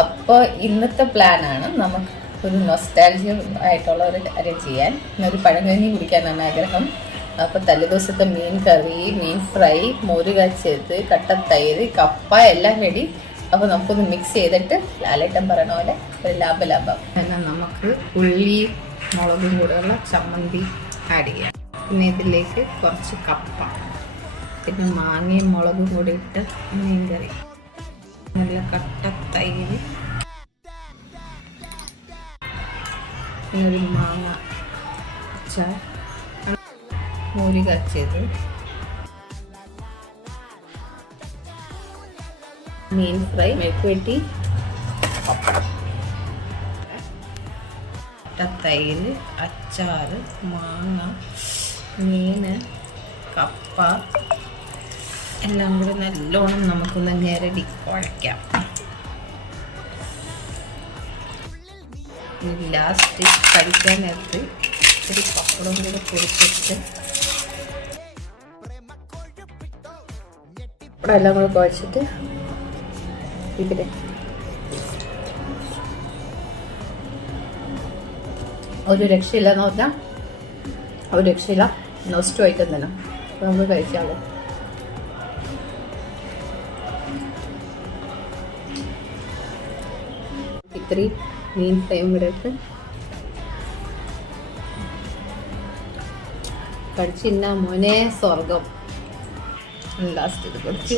അപ്പോൾ ഇന്നത്തെ പ്ലാനാണ് നമുക്ക് ഒരു നൊസ്റ്റാൾജിയ ആയിട്ടുള്ള ഒരു കാര്യം ചെയ്യാൻ. ഒരു പഴങ്കഞ്ഞി കുടിക്കാനാണ് ആഗ്രഹം. അപ്പോൾ തലേദിവസത്തെ മീൻ കറി, മീൻ ഫ്രൈ, മോര് കാച്ചിയത്, കട്ടത്തൈര്, കപ്പ എല്ലാം റെഡി. അപ്പോൾ നമുക്കൊന്ന് മിക്സ് ചെയ്തിട്ട് ലാലേട്ടൻ പറയണ പോലെ ഒരു ലാഭം എന്നാൽ നമുക്ക് ഉള്ളി മുളകും കൂടെയുള്ള ചമ്മന്തി ആഡ് ചെയ്യാം. പിന്നെ ഇതിലേക്ക് കുറച്ച് കപ്പ, പിന്നെ മാങ്ങയും മുളകും കൂടി ഇട്ട് മീൻ കറി, നല്ല കട്ടത്തൈര്, പിന്നെ ഒരു മാങ്ങ അച്ചാർ, മോര് കാച്ചിയത്, മീൻ ഫ്രൈ, മെഴുക്കുവരട്ടി, തൈര്, അച്ചാർ, മാങ്ങ, മീൻ, കപ്പ എല്ലാം കൂടി നല്ലോണം നമുക്കൊന്ന് ഞെരടി കുഴയ്ക്കാം. ലാസ്റ്റ് കഴിക്കാൻ നേരത്ത് ഒരു പപ്പടം കൂടെ പൊടിച്ചിട്ട് എല്ലാം കൂടെ കുഴച്ചിട്ട് ഇതിൽ ഒരു രക്ഷയില്ല എന്ന് പറഞ്ഞാൽ ഒരു രക്ഷയില്ല, നോസ്റ്റു ആയിട്ട് തന്നെ. അപ്പോൾ നമുക്ക് കഴിച്ചാലോ. ഇത്രയും മീൻ ഫ്രൈയും കൂടെ ഇട്ട് കഴിച്ചിന്ന മോനെ സ്വർഗം. ലാസ്റ്റ് ഇത് കുറച്ച്